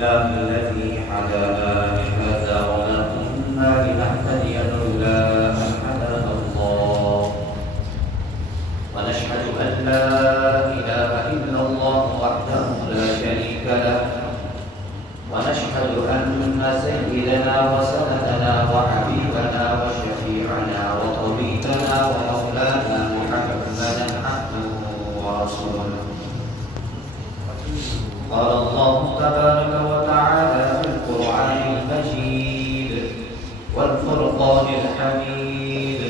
لله الذي هدانا لهذا وما كنا لنهتدي لولا أن هدانا الله ونشهد أن لا إله إلا الله وحده لا شريك له ونشهد أن سيدنا وسندنا وحبيبنا وشفيعنا وطبيبنا ومولانا محمدا عبده ورسوله. قال الله تبارك وتعالى في القرآن المجيد والفرقان الحميد: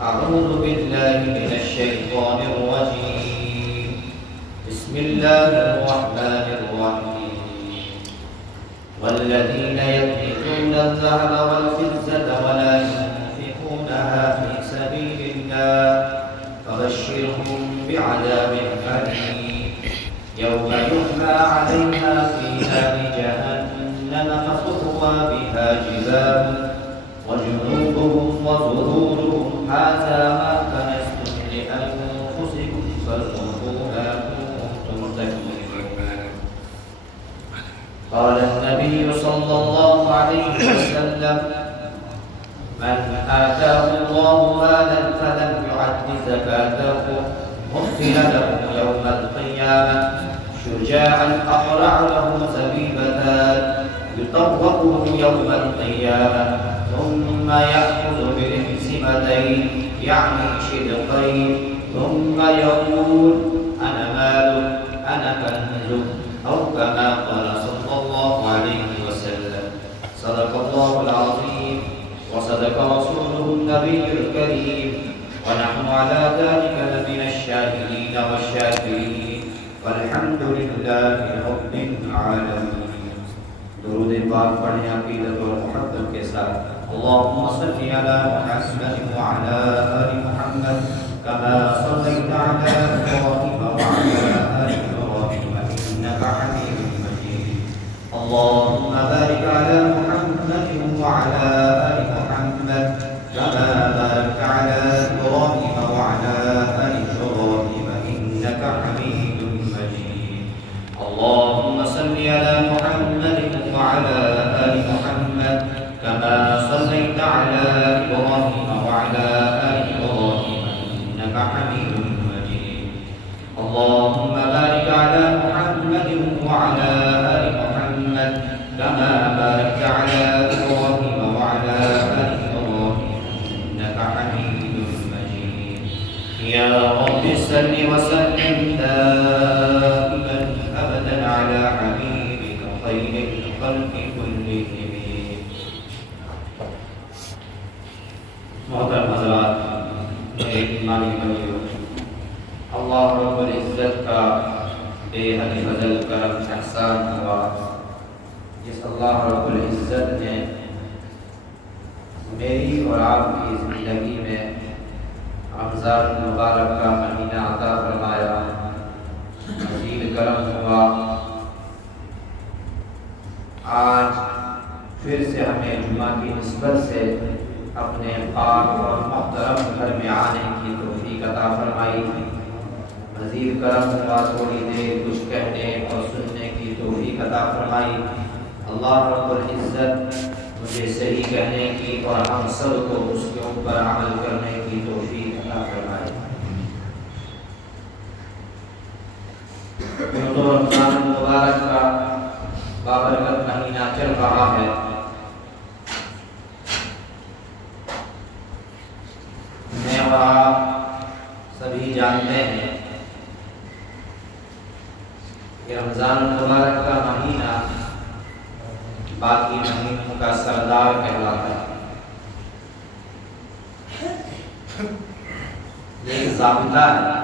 أعوذ بالله من الشيطان الرجيم. بسم الله الرحمن الرحيم. والذين يكنزون الذهب والفضة ولا ينفقونها في سبيل الله فبشرهم بعذاب أليم يوم يحمى عليها في نار جهنم فتطوى بها جباههم وجنوبهم وظهورهم هذا ما كنزتم لأنفسكم فذوقوا ما كنتم تكنزون. قال النبي صلى الله عليه وسلم: من آتاه الله مالا فلم يعد زكاته مثل له يوم القيامة شجاعا أقرع له زبيبتان يطوقه يوم القيامة ثم يأخذ بالإنسمتين يعني شدقين ثم يقول: أنا مالك أنا كنزك، أو كما قال صلى الله عليه وسلم. صدق الله العظيم وصدق رسوله النبي الكريم ونحن على ذلك لمن الشاهدين والشاكرين والحمد لله رب العالمين. درود پاک پڑھیں عقیدت اور محبت کے ساتھ. اللهم صل على محمد وعلى آل محمد كما صليت على إبراهيم وعلى آل إبراهيم إنك حميد مجيد. اللهم بارك على محمد وعلى آل محمد كما باركت على إبراهيم وعلى آل إبراهيم إنك حميد مجيد. اللهم صل على محمد وعلى آل محمد كما صليت على إبراهيم وعلى آل إبراهيم إنك حميد مجيد. اللهم بارك على محمد وعلى آل محمد كما باركت على إبراهيم وعلى آل إبراهيم إنك حميد مجيد. يا رب صل وسلم دائما أبدا على حبيبك خير الخلق كلهم. محترم حضرات، میرے ایمانی بھائیو، اللہ رب العزت کا بے حد فضل کرم احسان ہوا جس اللہ رب العزت نے میری اور آپ کی زندگی میں رمضان المبارک کا مہینہ عطا فرمایا. مزید کرم ہوا، آج پھر سے ہمیں جمعہ کی نسبت سے اپنے پاک اور محترم گھر میں آنے کی توفیق عطا فرمائی. مزید کرم ہوا، تھوڑی دیر کچھ کہنے اور سننے کی توفیق عطا فرمائی. اللہ رب العزت مجھے صحیح کہنے کی اور ہم سب کو اس کے اوپر عمل کرنے کی توفیق عطا فرمائی. تو رمضان المبارک کا بابرکت مہینہ چل رہا ہے. میں اور آپ سبھی جانتے ہیں کہ رمضان المبارک کا مہینہ باقی مہینوں کا سردار کہلاتا ہے. یہ ایک ضابطہ ہے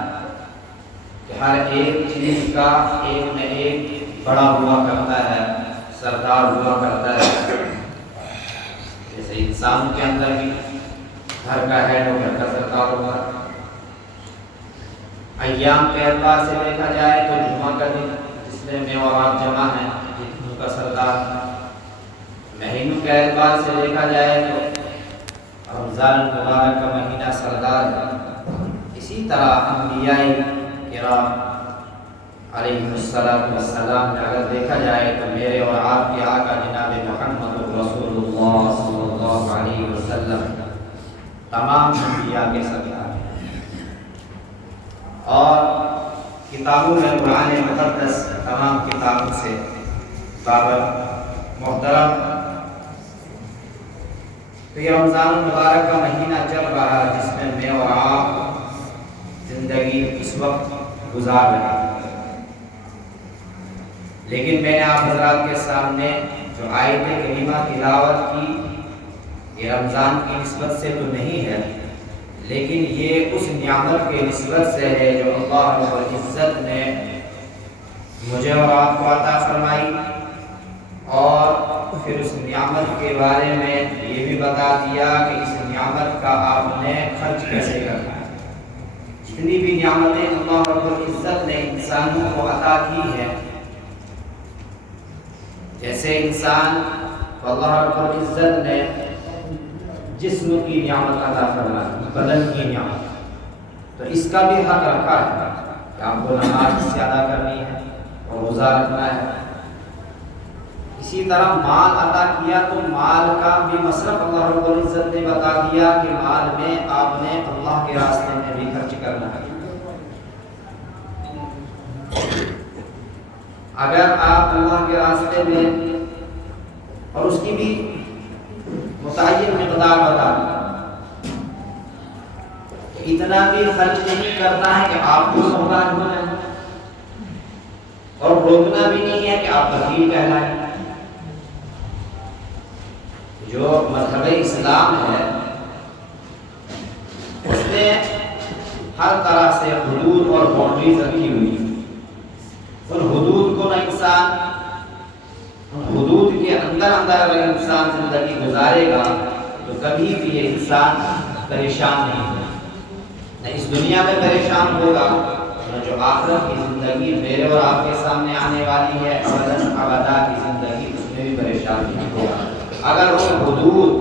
کہ ہر ایک چیز کا ایک نہ ایک بڑا ہوا کرتا ہے، سردار ہوا کرتا ہے. جیسے انسان کے اندر بھی گھر کا ہے تو گھر کا سردار ہوگا. ایام کے اعتبار سے دیکھا جائے تو جمعہ کا دن جس میں میں اور آپ جمع ہیں دنوں کا سردار. مہینوں کے اعتبار سے دیکھا جائے تو رمضان المبارک کا مہینہ سردار ہے. اسی طرح انبیاء کرام علیہ السلام میں اگر دیکھا جائے تو میرے اور آپ کے آقا جناب محمد رسول اللہ صلی اللہ علیہ وسلم تمام انبیاء کے سردار ہیں، اور کتابوں میں قرآن مقدس تمام کتابوں سے بابر محترم۔ تو یہ رمضان المبارک کا مہینہ چل رہا ہے جس میں میں اور آپ زندگی اس وقت گزار رہے ہیں، لیکن میں نے آپ حضرات کے سامنے جو آیت کریمہ تلاوت کی، یہ رمضان کی نسبت سے تو نہیں ہے، لیکن یہ اس نعمت کے نسبت سے ہے جو اللہ رب العزت نے مجھے اور آپ کو عطا فرمائی، اور پھر اس نعمت کے بارے میں یہ بھی بتا دیا کہ اس نعمت کا آپ نے خرچ کیسے کرنا ہے۔ جتنی بھی نعمتیں اللہ رب العزت نے انسانوں کو عطا کی ہیں، جیسے انسان کو اللہ رب العزت نے جسم کی نعمت عطا فرمائی، بدن کی نعمت، تو اس کا بھی حق رکھا ہے کہ آپ کو نماز زیادہ کرنی ہے اور روزہ رکھنا ہے۔ اسی طرح مال عطا کیا تو مال کا بھی مصرف اللہ رب العزت نے بتا دیا کہ مال میں آپ نے اللہ کے راستے میں بھی خرچ کرنا ہے۔ اگر آپ اللہ کے راستے میں، اور اس کی بھی متعین مقدار بتا دیں، اتنا بھی خرچ نہیں کرنا ہے کہ آپ کو محتاج ہونا ہے، اور روکنا بھی نہیں ہے کہ آپ بخیل کہلائیں۔ جو مذہب اسلام ہے اس نے ہر طرح سے حدود اور باؤنڈریز رکھی ہوئی، ان حدود کو نہ انسان، ان حدود کے اندر اگر انسان زندگی گزارے گا تو کبھی بھی یہ انسان پریشان نہیں ہوگا، نہ اس دنیا میں پریشان ہوگا، نہ جو آخرت کی زندگی میرے اور آپ کے سامنے آنے والی ہے ابداً ابدا کی زندگی، اس میں بھی پریشان نہیں ہوگا اگر وہ حدود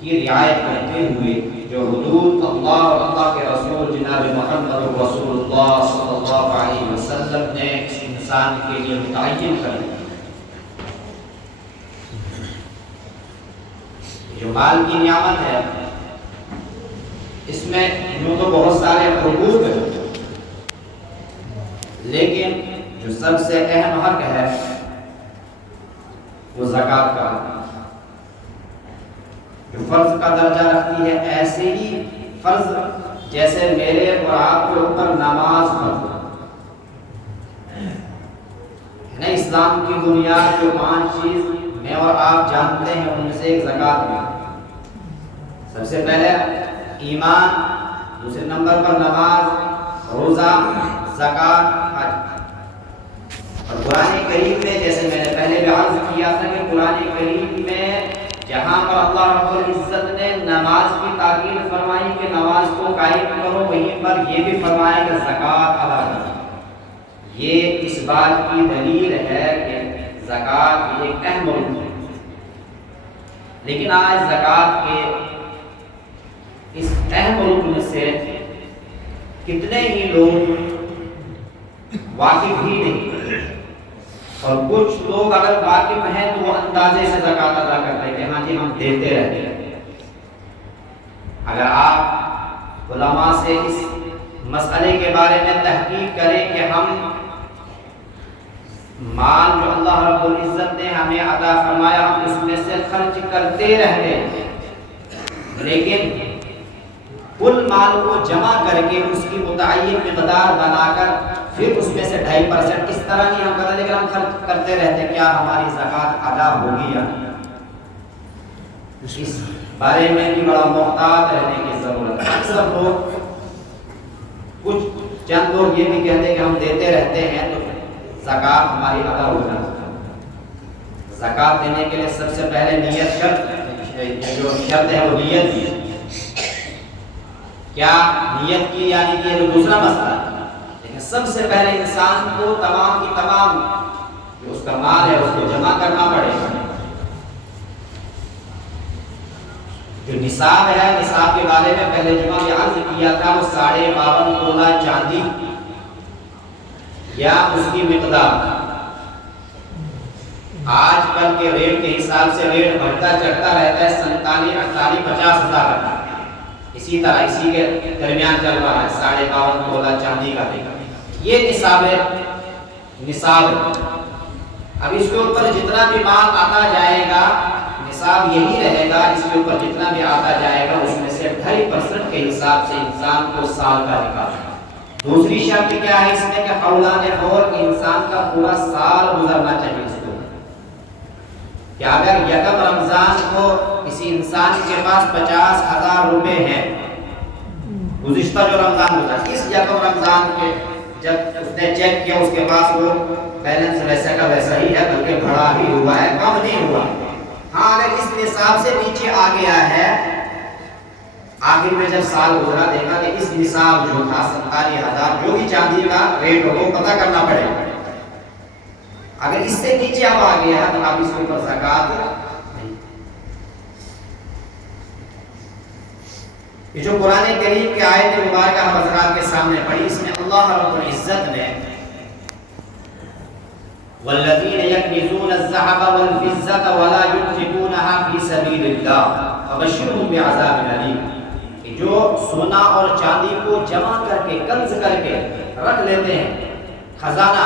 کی رعایت کرتے ہوئے جو حدود اللہ اور اللہ کے رسول جناب محمد رسول اللہ صلی اللہ علیہ وسلم نے اس انسان کے لیے متعین کر دی۔ جو مال کی نعمت ہے اس میں یوں تو بہت سارے حقوق ہیں، لیکن جو سب سے اہم حق ہے وہ زکوٰۃ کا حق، جو فرض کا درجہ رکھتی ہے، ایسے ہی فرض جیسے میرے اور آپ کے اوپر نماز فرض ہے۔ اسلام کی بنیاد جو 5 چیز میں اور آپ جانتے ہیں ان میں سے ایک زکوٰۃ ہے۔ سب سے پہلے ایمان، دوسرے نمبر پر نماز، روزہ، زکوٰۃ، حج۔ اور قرآن کریم میں جیسے میں نے پہلے بھی عرض کیا تھا کہ قرآن کریم میں جہاں پر اللہ رب العزت نے نماز کی تاکید فرمائی کہ نماز کو قائم کرو، وہیں پر یہ بھی فرمایا کہ زکوٰۃ ادا کرو۔ یہ اس بات کی دلیل ہے کہ زکوٰۃ ایک اہم رکن ہے، لیکن آج زکوٰۃ کے اس اہم رکن سے کتنے ہی لوگ واقف ہی نہیں، اور کچھ لوگ اگر واقف ہیں تو وہ اندازے سے زکوٰۃ ادا کرتے ہیں کہ ہاں جی ہم دیتے رہتے ہیں۔ اگر آپ علماء سے اس مسئلے کے بارے میں تحقیق کریں کہ ہم مال جو اللہ رب العزت نے ہمیں عطا فرمایا ہم اس میں سے خرچ کرتے رہتے ہیں، لیکن کل مال کو جمع کر کے اس کی متعین مقدار بنا کر پھر اس میں سے 2.5% اس طرح نہیں ہم کرتے، لیکن ہم خرچ کرتے رہتے ہیں، کیا ہماری زکوٰۃ ادا ہوگی یا نہیں؟ اس بارے میں بھی بڑا محتاط رہنے کی ضرورت ہے۔ اکثر لوگ، کچھ چند لوگ یہ بھی کہتے ہیں کہ ہم دیتے رہتے ہیں تو زکوٰۃ ہماری ادا ہو جاتی ہے۔ زکوٰۃ دینے کے لیے سب سے پہلے نیت جو شرط ہے وہ نیت کی، کیا نیت کی یعنی کہ یہ دوسرا مسئلہ ہے، لیکن سب سے پہلے انسان کو تمام کی تمام جو اس کا مال ہے اس کو جمع کرنا پڑے گا۔ جو نصاب ہے، نصاب کے بارے میں پہلے جمعہ میں عرض کیا تھا، وہ 52.5 تولہ چاندی یا اس کی مقدار۔ آج کل کے ریٹ کے حساب سے ریٹ بڑھتا چڑھتا رہتا ہے، 47، 48، 50,000 کا، اسی طرح اسی کے درمیان چل رہا ہے، 52.5 تولہ چاندی کا بھی۔ یہ نصاب ہے، نصاب ہے۔ اب اس کے اوپر جتنا بھی مال آتا جائے گا، نصاب یہی رہے گا، اس کے اوپر جتنا بھی آتا جائے گا اس میں سے 2.5% کے حساب سے انسان کو سال کا نکالنا۔ دوسری شرط کیا ہے اس میں کہ قولان اور انسان کا پورا سال گزرنا چاہیے اس کو، کہ اگر یکم رمضان کو کسی انسان کے پاس 50,000 روپے ہیں، گزشتہ جو رمضان گزرا، اس یکم رمضان کے جب اس نے چیک کیا اس کے پاس وہ بیلنس ویسا کا ویسا ہی ہے، بلکہ بڑھا بھی ہوا ہے، کم نہیں ہوا۔ ہاں اگر اس نصاب سے نیچے آ گیا ہے، آخر میں جب سال گزرا دیکھا کہ اس نصاب جو تھا 47,000 جو بھی چاندی کا ریٹ ہو وہ پتہ کرنا پڑے گا۔ اگر اس سے نیچے اب آ گیا ہے تو آپ اس کے اوپر زکوٰۃ نہیں۔ یہ جو قرآن کریم کی آیت مبارکہ ہم حضرات کے سامنے پڑھی، اس میں اللہ رب العزت نے والذین یکنزون الذهب والفضة ولا ينفقونها في سبیل اللہ فبشرهم بعذاب علیم، کہ جو سونا اور چاندی کو جمع کر کے کنز کر کے رکھ لیتے ہیں، خزانہ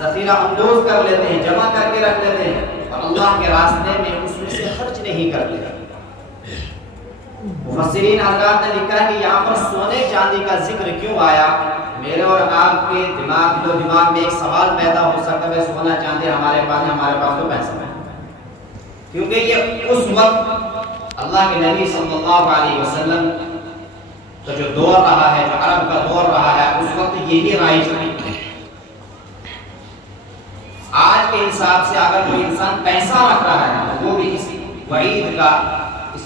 ذخیرہ اندوز کر لیتے ہیں، جمع کر کے رکھ لیتے ہیں اور اللہ کے راستے میں اس میں سے خرچ نہیں کرتے۔ مفسرین حضرات نے لکھا ہے کہ یہاں پر سونے چاندی کا ذکر کیوں آیا؟ میرے اور آپ کے دماغ میں ایک سوال پیدا ہو سکتا ہے، سونا چاندی ہمارے پاس ہے، ہمارے پاس تو پیسہ ہے، کیونکہ یہ اس وقت اللہ کے نبی صلی اللہ علیہ وسلم کا جو دور رہا ہے، جو عرب کا دور رہا ہے، اس وقت یہی رائج تھی۔ آج کے حساب سے اگر کوئی انسان پیسہ رکھ رہا ہے تو وہ بھی اس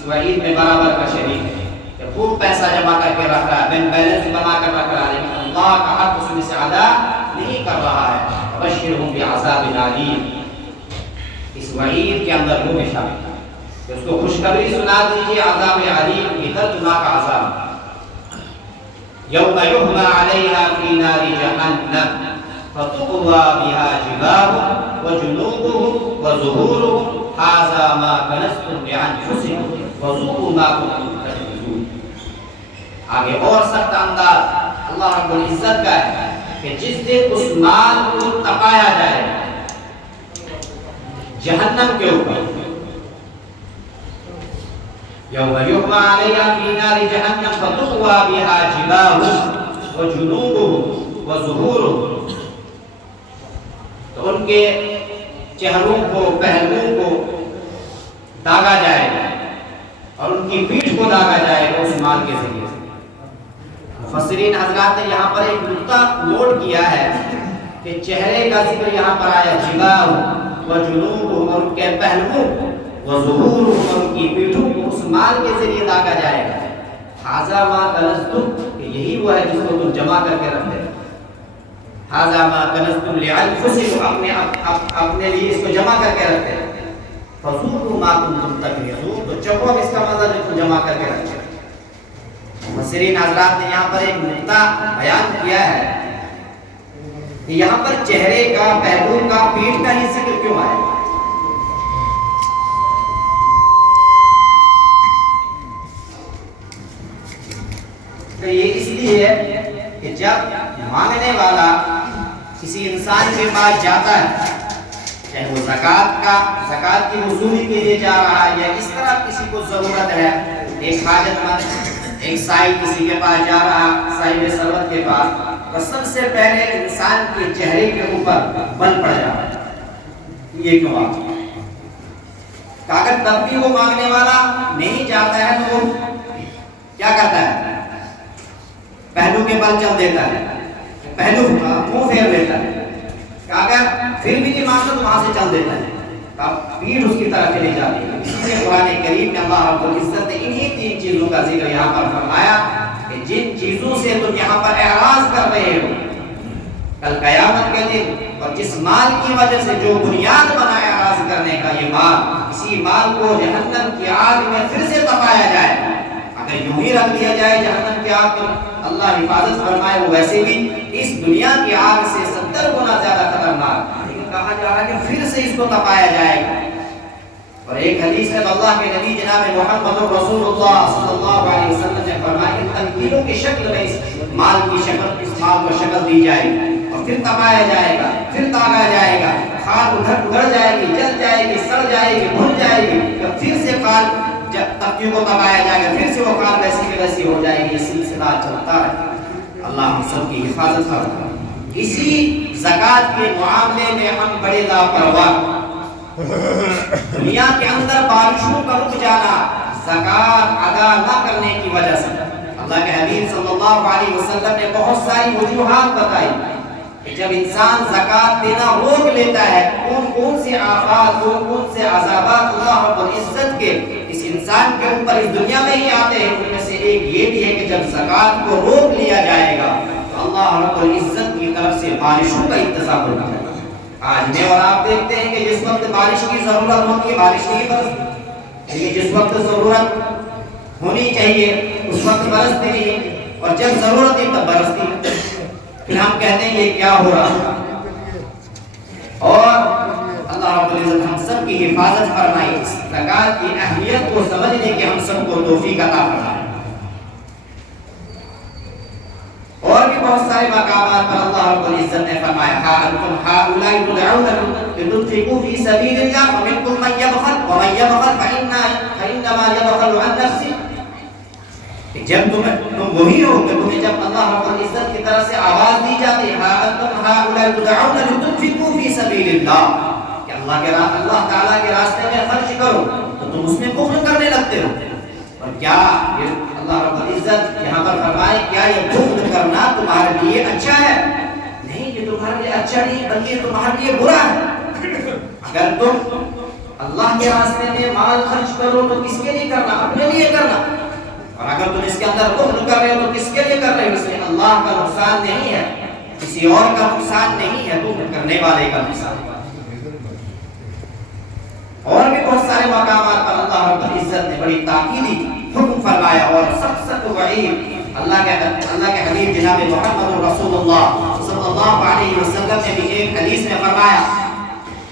وعید میں برابر کا شریک ہے کہ خوب پیسہ جمع کر کے رکھ رہا ہے، بین بیلنس بنا کر رکھ رہا ہے، لیکن اللہ کا حق اس میں سے ادا نہیں کر رہا ہے۔ بشرہم بعذاب علیم، اس وعید کے اندر وہ بھی شامل ہے کہ اس کو خوشخبری سنا دیجیے عذاب علیم کی، دردناک عذاب۔ یوم یحمى علیہا فی نار جہنم فَتُقْوَى بِهَا جِبَاهُهُمْ وَجُنُوبُهُمْ وَظُهُورُهُمْ هَذَا مَا كَنَزْتُمْ لِأَنفُسِكُمْ وَذُوقُوا مَا كُنتُمْ تَكْنِزُونَ۔ آگے اور سخت انداز اللہ رب العزت کا ہے کہ جس دن اس مال کو تپایا جائے جہنم کے اوپر، یوم یحمى علیہا فی نار جہنم فَتُقْوَى بِهَا جِبَاهُهُمْ وَجُنُوبُهُمْ وَظُهُورُهُمْ، تو ان کے چہروں کو، پہلوؤں کو داغا جائے گا اور ان کی پیٹھ کو داغا جائے گا اس مال کے ذریعے سے۔ مفسرین حضرات نے یہاں پر ایک نقطہ نوٹ کیا ہے کہ چہرے کا ذکر یہاں پر آیا، جباہ و جنوب، اور ان کے پہلوؤں و ظہور، اور ان کی پیٹھوں کو اس مال کے ذریعے داغا جائے گا۔ ھذا ما کنزتم، کہ یہی وہ ہے جس کو تم جمع کر کے رکھتے ہیں، ھذا ما کنزتم لانفسکم، اپنے لیے اس کو جمع کر کے رکھتے ہیں، فذوقوا ما کنتم تکنزون، تو چکھو اب اس کا مزہ جو تم جمع کر کے رکھتے ہیں۔ مفسرین حضرات نے یہاں پر ایک نقطہ بیان کیا ہے کہ یہاں پر چہرے کا، پہلو کا، پیٹھ کا ہی ذکر کیوں آیا؟ تو یہ اس لیے ہے کہ جب مانگنے والا کسی انسان کے پاس جاتا ہے، چاہے وہ زکوٰۃ کی وصولی کے لیے جا رہا ہے یا اس طرح کسی کو ضرورت ہے، ایک حاجت مند، ایک سائل کسی کے پاس جا رہا، صاحب ثروت کے پاس، تو سب سے پہلے انسان کے چہرے کے اوپر بل پڑ جاتا ہے۔ یہ کیوں بات ہے؟ اگر تب بھی وہ مانگنے والا نہیں جاتا ہے تو وہ کیا کرتا ہے؟ پہلو کے بل چل دیتا ہے، پہلو منہ پھیر دیتا ہے، اگر پھر بھی نہیں مانگتا تو وہاں سے چل دیتا ہے، پیٹھ اس کی طرف چلی جاتی ہے۔ اس لیے قرآن کریم میں اللہ رب العزت نے انہی 3 چیزوں کا ذکر یہاں پر فرمایا کہ جن چیزوں سے تم یہاں پر اعراض کر رہے ہو کل قیامت کے دن، اور جس مال کی وجہ سے جو بنیاد بنا اعراض کرنے کا یہ مال، اسی مال کو جہنم کی آگ میں پھر سے تپایا جائے، اگر یوں ہی رکھ دیا جائے جہنم کی آگ میں، اللہ حفاظت فرمائے، وہ ویسے بھی اس دنیا کی آگ سے 70 گنا زیادہ خطرناک، لیکن کہا جا رہا ہے کہ پھر سے اس کو تپایا جائے گا۔ اور ایک حدیث میں اللہ کے نبی جناب محمد رسول اللہ صلی اللہ علیہ وسلم نے فرمایا کہ تنکیلوں کی شکل میں اس مال کی شکل، اس مال کو شکل دی جائے گی اور پھر تپایا جائے گا، پھر تاگا جائے گا، خاک اگڑ جائے گی، جل جائے گی، سڑ جائے گی، بھن جائے گی، پھر سے خاک جب تنکیوں کو تپایا جائے گا، پھر سے وہ خاک ویسی کی ویسی ہو جائے گی۔ یہ سلسلہ چلتا رہے، اللہ ہم سب کی حفاظت فرمائے۔ اسی زکوٰۃ کے معاملے میں ہم بڑے لاپرواہ، دنیا کے اندر بارشوں کا رک جانا زکوٰۃ ادا نہ کرنے کی وجہ سے۔ اللہ کے حبیب صلی اللہ علیہ وسلم نے بہت ساری وجوہات بتائی کہ جب انسان زکوٰۃ دینا روک لیتا ہے کون کون سے آفات، کون کون سے عذابات اللہ رب العزت کے اس انسان کے اوپر اس دنیا میں ہی آتے ہیں۔ ان میں سے ایک یہ بھی ہے کہ جب زکوٰۃ کو روک لیا جائے گا تو اللہ رب العزت کی طرف سے بارشوں کا انتظام ہوگا۔ آج میں اور آپ دیکھتے ہیں کہ جس وقت بارش کی ضرورت ہوتی ہے بارش نہیں برستی، لیکن جس وقت ضرورت ہونی چاہیے اس وقت برستی نہیں، اور جب ضرورت ہے تب برستی۔ پھر ہم کہتے ہیں یہ کیا ہو رہا، اور اللہ رب العزت ہم سب کی حفاظت فرمائے، اس زکوٰۃ کی اہمیت کو سمجھنے کی ہم سب کو توفیق عطا فرمائے۔ اور بھی بہت سارے مقامات پر اللہ رب العزت نے فرمایا ہا انتم ہؤلاء تدعون لتنفقوا في سبيل الله فمنكم من يبخل ومن يبخل فإنما يبخل عن نفسه۔ جب تم وہی ہو کہ تمہیں جب اللہ رب العزت کی طرف سے آواز دی جاتی ہے ہا انتم ہؤلاء تدعون لتنفقوا في سبيل الله کہ اللہ تعالیٰ کے راستے میں خرچ کرو، تو تم اس میں بخل کرنے لگتے ہو۔ اور کیا اللہ رب العزت یہاں پر فرمائے کیا یہ بخل کرنا تمہارے لیے اچھا ہے؟ نہیں، یہ تمہارے لیے اچھا نہیں بلکہ تمہارے لیے برا ہے۔ اگر تم اللہ کے راستے میں مال خرچ کرو تو کس کے لیے کرنا؟ اپنے لیے کرنا۔ اور اگر تم اس کے اندر بخل کر رہے ہو تو کس کے لیے کر رہے ہو؟ اس میں اللہ کا نقصان نہیں ہے، کسی اور کا نقصان نہیں ہے، بخل کرنے والے کا نقصان۔ اور بھی بہت سارے مقامات پر اللہ رب العزت نے بڑی تاکیدی حکم فرمایا اور سخت سخت وعید۔ اللہ کے حبیب جناب محمد رسول اللہ صلی اللہ علیہ وسلم نے بھی ایک حدیث میں فرمایا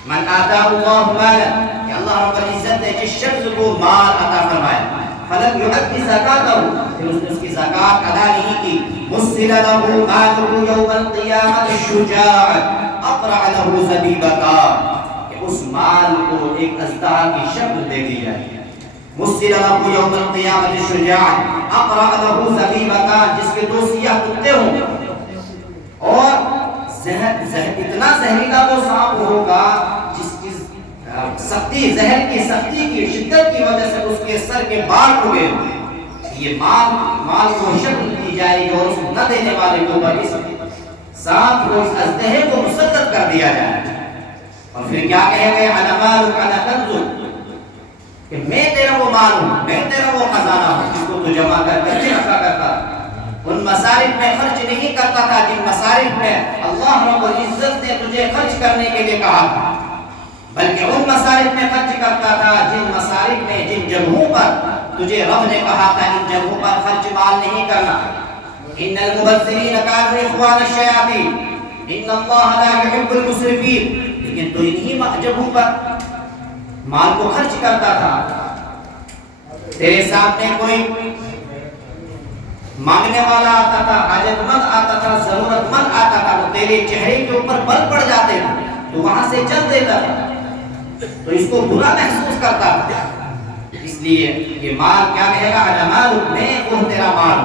من آتاہ اللہ مالا، کہ اللہ رب العزت نے جس شخص کو مال عطا فرمایا فلم یؤدی زکاتہ، پھر اس نے اس کی زکات ادا نہیں کی، مثل له ماله یوم القیامة شجاعا اقرع له زبیبتا، اس مال کو ایک اژدہا کی شکل دے دی جائے، مثل له یوم القیامة شجاعا اقرع له زبیبتا، جس کے 2 سیاہ کتے ہوں، اور اتنا زہریلا وہ سانپ ہوگا جس کی سختی، زہر کی سختی کی شدت کی وجہ سے اس کے سر کے بال اڑے۔ یہ مال کو شکل دی جائے گی اور اس نہ دینے والے کو اوپر اس سانپ کو، اس اژدہے کو مسلط کر دیا جائے، اور پھر کیا کہے گئے انا مالک انا کنزک، کہ میں تیرا وہ مال ہوں، میں تیرا وہ خزانہ ہوں جس کو تو جمع کر کے رکھا کرتا، ان مصارف میں خرچ نہیں کرتا تھا جن مصارف میں اللہ رب العزت نے تجھے خرچ کرنے کے لیے کہا تھا، بلکہ ان مصارف میں خرچ کرتا تھا جن مصارف میں، جن جگہوں پر تجھے رب نے کہا تھا ان جگہوں پر خرچ مال نہیں کرنا۔ ان المبذرین كانوا اخوان الشیاطین ان اللہ لا يحب المسرفین، لیکن تو انہی جگہوں پر مال کو خرچ کرتا تھا، تیرے سامنے کوئی مانگنے والا آتا تھا، حاجت مند آتا تھا، ضرورت مند آتا تھا، تو تیرے چہرے کے اوپر بل پڑ جاتے تھے، تو وہاں سے چل دیتا تھا، تو اس کو برا محسوس کرتا تھا۔ اس لیے یہ مال کیا کہے گا انا مالک، میں وہ تیرا مال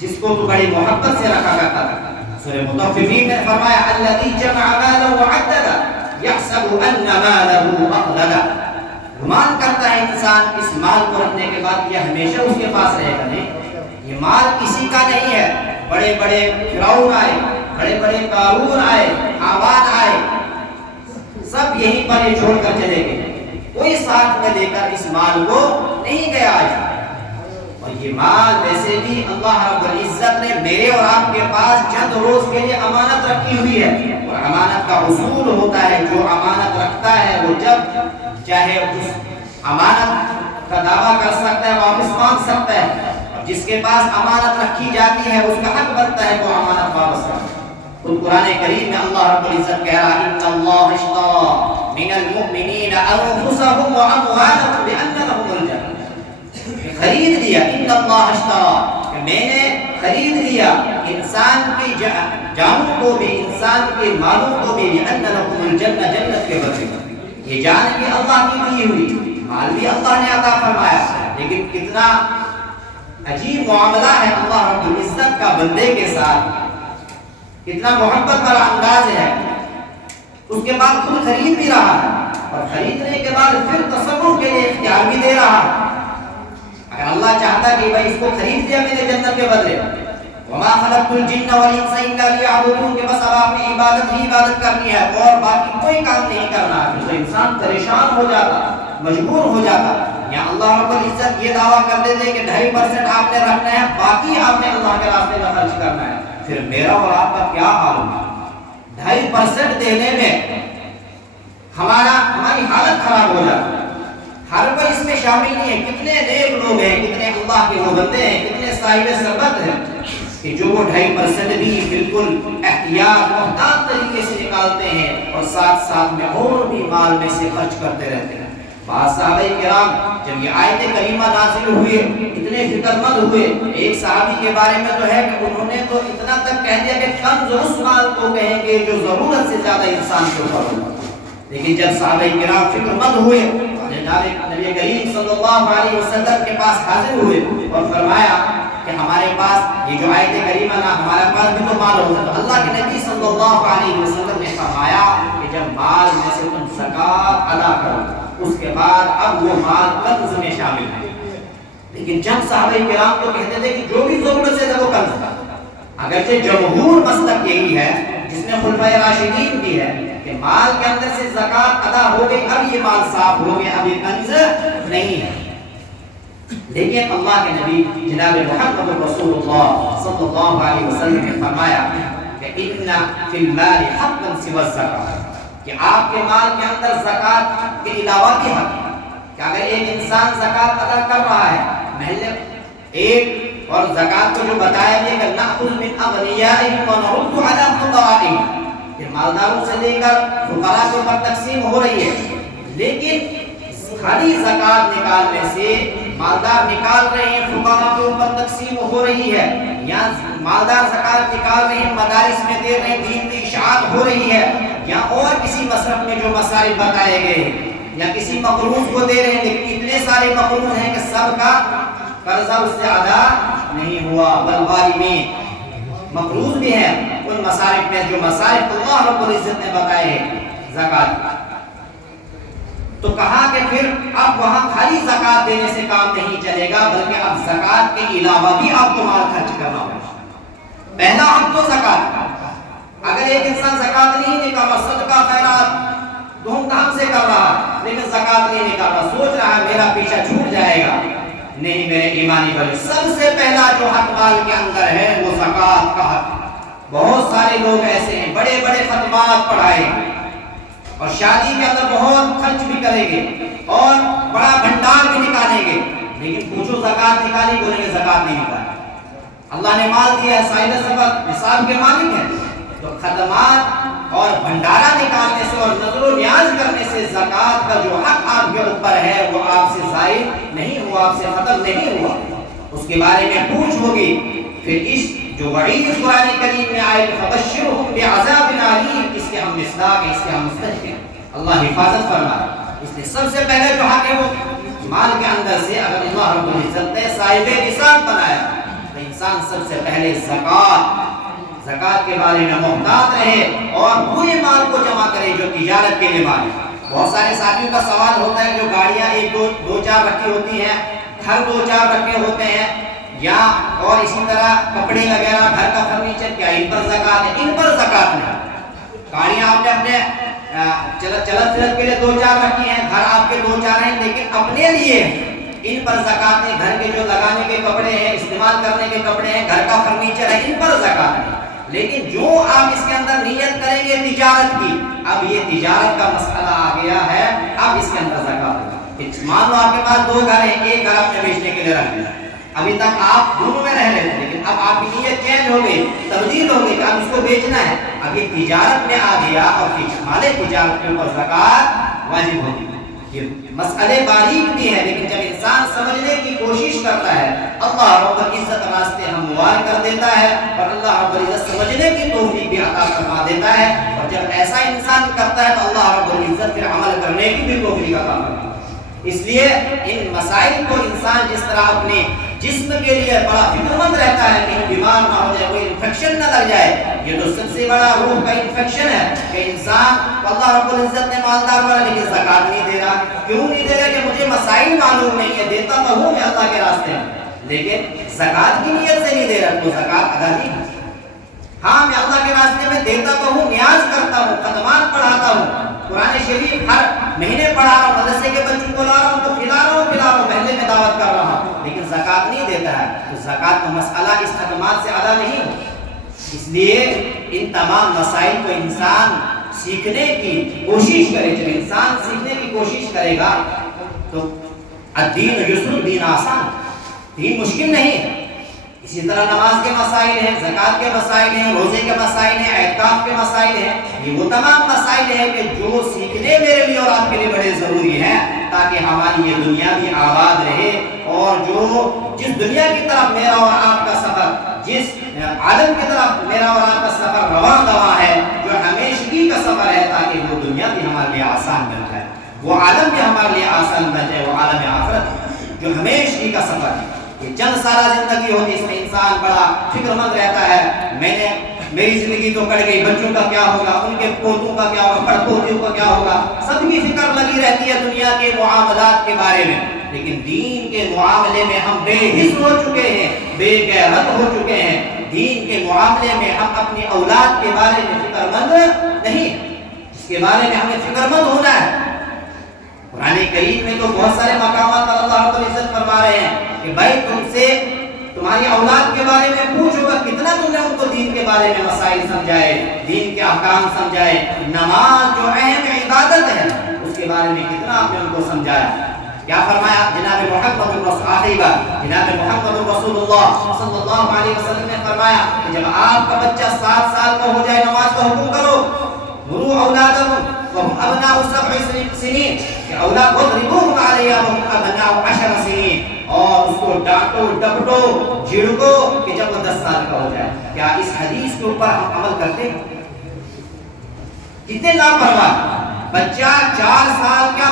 جس کو تو بڑی محبت سے رکھا کرتا تھا۔ سورہ مطففین نے فرمایا الذی جمع مالہ وعددہ یحسب ان مالہ اخلدہ، گمان کرتا ہے انسان اس مال کو رکھنے کے بعد یہ ہمیشہ اس کے پاس رہے گا، نہیں، یہ مال کسی کا نہیں ہے۔ بڑے بڑے فرعون آئے، بڑے بڑے قارون آئے، حامان آئے، سب یہیں پر یہ چھوڑ کر چلے گئے، کوئی ساتھ میں لے کر اس مال کو نہیں گیا آج۔ اور یہ مال ویسے بھی اللہ رب العزت نے میرے اور آپ کے پاس چند روز کے لیے امانت رکھی ہوئی ہے، اور امانت کا اصول ہوتا ہے جو امانت رکھتا ہے وہ جب چاہے اس امانت کا دعویٰ کر سکتا ہے، واپس مانگ سکتا ہے، اور جس کے پاس امانت رکھی جاتی ہے اس کا حق بنتا ہے وہ امانت واپس کرے۔ خود قرآن کریم میں اللہ رب العزت کہہ رہا ان اللہ اشتری من المؤمنین انفسهم واموالهم بان لهم الجنہ، خرید لیا، ان اللہ اشتری، میں نے خرید لیا انسان کی جانوں کو بھی، انسان کے مالوں کو بھی، بان لهم الجنہ، جنت کے بدلے. یہ جان بھی اللہ کی دی ہوئی، مال بھی اللہ نے عطا فرمایا، لیکن کتنا عجیب معاملہ ہے اللہ رب العزت کا بندے کے ساتھ، کتنا محبت والا انداز ہے. اس کے بعد خود خرید بھی رہا ہے، اور خریدنے کے بعد پھر تصرف کے لیے اختیار بھی دے رہا ہے. اگر اللہ چاہتا کہ بھائی اس کو خرید دیا میں نے جنت کے بدلے، وما خلقت الجن والانس الا ليعبدون، کہ بس اب آپ نے عبادت ہی عبادت کرنی ہے اور باقی کوئی کام نہیں کرنا ہے، تو انسان پریشان ہو جاتا، مجبور ہو جاتا. یا اللہ رب العزت یہ دعویٰ کر دیتے کہ 2.5% آپ نے رکھنا ہے، باقی آپ نے اللہ کے راستے میں خرچ کرنا ہے، پھر میرا اور آپ کا کیا حال ہوگا؟ 2.5% دینے میں ہماری حالت خراب ہو جاتی ہے. ہر کوئی اس میں شامل نہیں ہے. کتنے نیک لوگ ہیں، کتنے اللہ کے وہ بندے ہیں، کتنے صاحب ثروت ہیں کہ جو وہ 2.5% بھی بالکل احتیاط محتاط طریقے سے نکالتے ہیں اور ساتھ ساتھ میں اور بھی مال میں سے خرچ کرتے رہتے ہیں. بعض صحابہ کرام جب یہ آیت کریمہ نازل ہوئے اتنے فکر مند ہوئے. ایک صحابی کے بارے میں تو ہے کہ انہوں نے تو اتنا تک کہہ دیا کہ کنز اس مال کو کہیں گے جو ضرورت سے زیادہ انسان کے اوپر ہو. لیکن جب صحابہ کرام فکر مند ہوئے، جناب نبی کریم صلی اللہ علیہ وسلم کے پاس حاضر ہوئے اور فرمایا کہ ہمارے پاس یہ جو آیت کریمہ نا ہمارے پاس بھی تو مال ہوتا. تو اللہ کے نبی صلی اللہ علیہ وسلم نے فرمایا کہ جب مال میں سے تم زکات ادا کرو اس کے بعد اب وہ مال قرض میں شامل ہے. لیکن چند صحابہ کرام تو کہتے تھے کہ جو بھی ضرورت سے وہ قرض کا، اگرچہ جمہور مسلک یہی ہے جس میں خلفائے راشدین بھی ہے کہ مال کے اندر سے زکات ادا ہو گئی، اب یہ مال صاف ہو گیا، اب یہ قرض نہیں ہے. لیکن اللہ کے نبی جناب محمد رسول اللہ صلی اللہ علیہ وسلم نے فرمایا کہ ان فی المال حقا سوى الزکات، کہ آپ کے مال کے اندر زکات کے علاوہ بھی حق ہے. کہ اگر ایک انسان زکات ادا کر رہا ہے محل ایک، اور زکات کو جو بتایا گیا کہ نأخذ من اغنیائهم ونرد على فقرائهم، کہ مالداروں سے لے کر فقراء کے اوپر تقسیم ہو رہی ہے، لیکن خالی زکات نکالنے سے مالدار نکال رہے ہیں فقراء کے اوپر تقسیم ہو رہی ہے، یا مالدار زکات نکال رہے ہیں مدارس میں دے رہے ہیں، دین کی اشاعت ہو رہی ہے، یا اور کسی مصرف میں جو مسائل بتائے گئے ہیں، یا کسی مقروض کو دے رہے ہیں لیکن اتنے سارے مقروض ہیں کہ سب کا قرضہ اس سے ادا نہیں ہوا. والغارمین، مقروض بھی ہیں ان مصارف میں جو مصارف اللہ رب العزت نے بتائے ہیں زکات. تو کہا کہ پھر اب وہاں خالی زکات دینے سے کام نہیں چلے گا، بلکہ اب زکات کے علاوہ بھی آپ کو مال خرچ کرنا ہوگا. پہلا حق تو زکات. اگر ایک انسان زکات نہیں نکال رہا، صدقہ خیرات دھوم دھام سے کر رہا لیکن زکات نہیں نکال رہا، سوچ رہا ہے میرا پیچھا چھوٹ جائے گا، نہیں میرے ایمانی بھائی، سب سے پہلا جو حق مال کے اندر ہے وہ زکات کا حق. بہت سارے لوگ ایسے ہیں بڑے بڑے ختمات پڑھائیں گے اور شادی کے اندر بہت خرچ بھی کریں گے اور بڑا بھنڈار بھی نکالیں گے، لیکن پوچھو زکات نکالی، بولیں گے زکات نہیں نکالی. اللہ نے مال دیا ہے، صاحب سبق نصاب کے مالک ہیں، تو خدمات اور بھنڈارا نکالنے سے اور نظر و نیاز کرنے سے زکات کا جو حق آپ کے اوپر ہے وہ آپ سے ضائع نہیں ہوا، آپ سے ختم نہیں ہوا. اس کے بارے میں پوچھ ہوگی. پھر اس جو وعید قرآن کریم میں آئے فبشرہم بعذاب علیم، اس کے ہم مصداق ہیں، اس کے ہم مستحق ہیں. اللہ حفاظت فرمائے. اس لیے سب سے پہلے جو حق ہے وہ مال کے اندر سے اگر اللہ رب العزت نے صاحب نصاب بنایا تو انسان سب سے پہلے زکات کے بارے میں محتاط رہے اور پورے مال کو جمع کرے جو تجارت کے لیے مال. بہت سارے ساتھیوں کا سوال ہوتا ہے جو گاڑیاں ایک دو چار رکھی ہوتی ہیں، گھر 2-4 رکھے ہوتے ہیں، یا اور اسی طرح کپڑے وغیرہ گھر کا فرنیچر، کیا ان پر زکات ہے؟ ان پر زکات نہیں. گاڑیاں آپ نے اپنے چلت پھرت کے لیے 2-4 رکھی ہیں، گھر آپ کے 2-4 ہیں لیکن اپنے لیے ان پر زکات نہیں. گھر کے جو لگانے کے کپڑے ہیں، استعمال کرنے کے کپڑے ہیں، گھر کا فرنیچر ہے، ان پر زکات نہیں. لیکن جو آپ اس کے اندر نیت کریں گے تجارت کی، اب یہ تجارت کا مسئلہ آ گیا ہے، اب اس کے اندر زکات ہوگا. مان لو آپ کے پاس 2 گھر ہیں، ایک گھر آپ نے بیچنے کے لیے رکھ دیا، ابھی تک آپ دونوں میں رہ رہے تھے، لیکن اب آپ کی نیت چینج ہو گئی، تبدیل ہو گئی کہ اب اس کو بیچنا ہے، اب یہ تجارت میں آ گیا اور مال تجارت کے اوپر زکوٰۃ واجب ہوگی۔ یہ مسئلے باریک بھی ہے، لیکن جب انسان سمجھنے کی کوشش کرتا ہے اللہ رب العزت راستے ہموار کر دیتا ہے اور اللہ رب العزت سمجھنے کی توفیق بھی عطا فرما دیتا ہے، اور جب ایسا انسان کرتا ہے تو اللہ رب العزت پھر عمل کرنے کی بھی توفیق عطا فرما دیتا ہے۔ اس لیے ان مسائل کو انسان جس طرح اپنے جسم کے لیے بڑا فکر مند رہتا ہے کہ بیمار نہ ہو جائے، کوئی انفیکشن نہ لگ جائے، یہ تو سب سے بڑا روح کا انفیکشن ہے کہ انسان اللہ رب العزت نے مالدار بنا لیکن زکوٰۃ نہیں دے رہا۔ کیوں نہیں دے رہا؟ کہ مجھے مسائل معلوم نہیں ہے، دیتا تو ہوں میں اللہ کے راستے میں، لیکن زکوٰۃ کی نیت سے نہیں دے رہا، تو زکوٰۃ ادا نہیں ہے۔ ہاں میں اللہ کے راستے میں دیتا تو ہوں، نیاز کرتا ہوں، خدمات پڑھاتا ہوں، قرآن شریف ہر مہینے پڑھا رہا ہوں، مدرسے کے بچوں کو لا رہا ہوں، تو کھلا رہا ہوں، محلے میں دعوت کر رہا ہوں، لیکن زکوٰۃ نہیں دیتا ہے، تو زکوٰۃ کا مسئلہ اس خدمات سے ادا نہیں ہو۔ اس لیے ان تمام مسائل کو انسان سیکھنے کی کوشش کرے، جب انسان سیکھنے کی کوشش کرے گا تو الدین یسر، دین آسان، دین مشکل نہیں ہے۔ اسی طرح نماز کے مسائل ہیں، زکوٰۃ کے مسائل ہیں، روزے کے مسائل ہیں، اعتکاف کے مسائل ہیں، یہ وہ تمام مسائل ہیں کہ جو سیکھنے میرے لیے اور آپ کے لیے بڑے ضروری ہیں تاکہ ہماری یہ دنیا بھی آباد رہے، اور جس دنیا کی طرف میرا اور آپ کا سفر، جس عالم کی طرف میرا اور آپ کا سفر رواں دواں ہے، جو ہمیشگی کا سفر ہے، تاکہ وہ دنیا بھی ہمارے لیے آسان بن جائے، وہ عالم بھی ہمارے لیے آسان بن جائے، وہ عالم آخرت جو ہمیشگی کا سفر ہے۔ یہ چند سالہ زندگی ہوتی ہے، اس میں انسان بڑا فکر مند رہتا ہے، میری زندگی تو کٹ گئی، بچوں کا کیا ہوگا، ان کے پوتوں کا کیا ہوگا، پڑپوتوں کا کیا ہوگا، سب کی فکر لگی رہتی ہے دنیا کے معاملات کے بارے میں، لیکن دین کے معاملے میں ہم بے حس ہو چکے ہیں، بے غیرت ہو چکے ہیں۔ دین کے معاملے میں ہم اپنی اولاد کے بارے میں فکر مند نہیں، اس کے بارے میں ہمیں فکر مند ہونا ہے۔ قرآن کریم میں تو بہت سارے مقامات پر اللہ رب العزت فرما رہے ہیں کہ بھائی تم سے تمہاری اولاد کے بارے میں پوچھو گا کتنا تم نے ان کو دین کے بارے میں مسائل سمجھائے، دین کے احکام سمجھائے، نماز جو اہم عبادت ہے اس کے بارے میں کتنا آپ نے ان کو سمجھایا۔ کیا فرمایا جناب محمد رسول اللہ صلی اللہ علیہ وسلم نے فرمایا کہ جب آپ کا بچہ 7 سال کا ہو جائے نماز کا حکم کرو، مروا اولادکم وهم ابناء 7 سنین، کہ اولاد واضربوهم علیہا وهم ابناء 10 سنین، اور اس کو ڈانٹو ڈپٹو جھڑکو کہ جب وہ 10 سال کا ہو جائے۔ کیا اس حدیث کے اوپر ہم عمل کرتے ہیں؟ کتنے لاپرواہ، بچہ 4 سال کا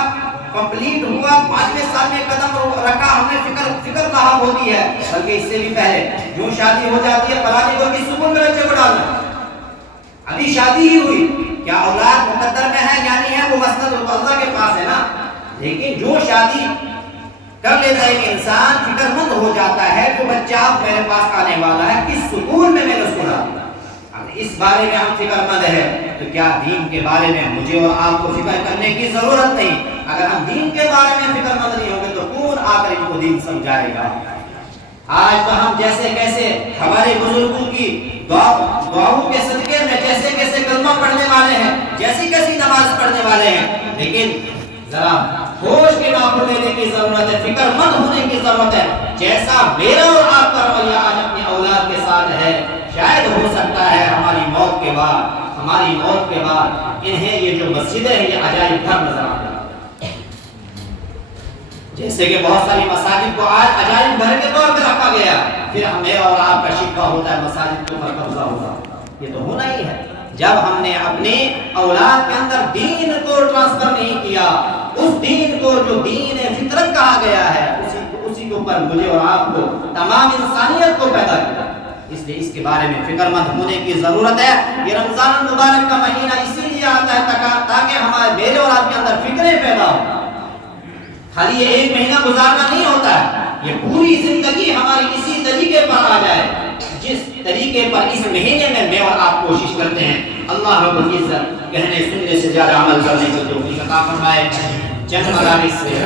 کمپلیٹ ہوا، 5ویں سال میں قدم رکھا، ہم نے فکر لاحق ہوتی ہے، بلکہ اس سے بھی پہلے جو شادی ہو جاتی ہے پرانی کو کس سکول میں بچے کو ڈالنا، ابھی شادی ہی ہوئی، کیا اولاد مقدر میں ہے یعنی ہے وہ مسند اللہ کے پاس ہے نا، لیکن جو شادی کر لیتا ہے کہ انسان فکر مند ہو جاتا ہے کہ بچہ میرے پاس آنے والا ہے، کس سکول میں میں نے اس کو ڈالا، اس بارے میں ہم فکر مند ہے تو کیا دین کے بارے میں مجھے اور آپ کو فکر کرنے کی ضرورت نہیں؟ اگر ہم دین کے بارے میں فکر مند نہیں ہوں گے تو کون آ کر ان کو دین سمجھائے گا؟ آج تو ہم جیسے کیسے ہمارے بزرگوں کی دعاؤں کے صدقے میں جیسے کیسے کلمہ پڑھنے والے ہیں، جیسی کیسی نماز پڑھنے والے ہیں، لیکن ذرا ہوش کے ناخن لینے کی ضرورت ہے، فکر مند ہونے کی ضرورت ہے۔ جیسا میرا اور آپ کا رویہ آج اپنی اولاد کے ساتھ ہے، شاید ہو سکتا ہے ہماری موت کے بعد انہیں یہ جو مسجدیں ہیں یہ عجائب گھر نظر آتے ہیں، جیسے کہ بہت ساری مساجد کو آج عجائب گھر کے طور پہ رکھا گیا، پھر ہمیں اور آپ کا شکوہ ہوتا ہے مساجد کے اوپر قبضہ ہوگا، یہ تو ہونا ہی ہے۔ جب ہم نے اپنے اولاد کے اندر دین کو ٹرانسفر نہیں کیا، اس دین کو جو دین فطرت کہا گیا ہے اسی کے اوپر مجھے اور آپ کو تمام انسانیت کو پیدا کیا، اس لیے اس کے بارے میں فکر مند ہونے کی ضرورت ہے۔ یہ رمضان المبارک کا مہینہ اسی لیے آتا ہے تاکہ ہمارے میرے اور آپ کے اندر فکریں پیدا ہو، خالی یہ ایک مہینہ گزارنا نہیں ہوتا ہے، یہ پوری زندگی ہماری اسی طریقے پر آ جائے جس طریقے پر اس مہینے میں اور آپ کوشش کرتے ہیں۔ اللہ رب العزت کہنے سننے سے زیادہ عمل کرنے کو توفیق عطا فرمائے۔ جنگ مدارس سے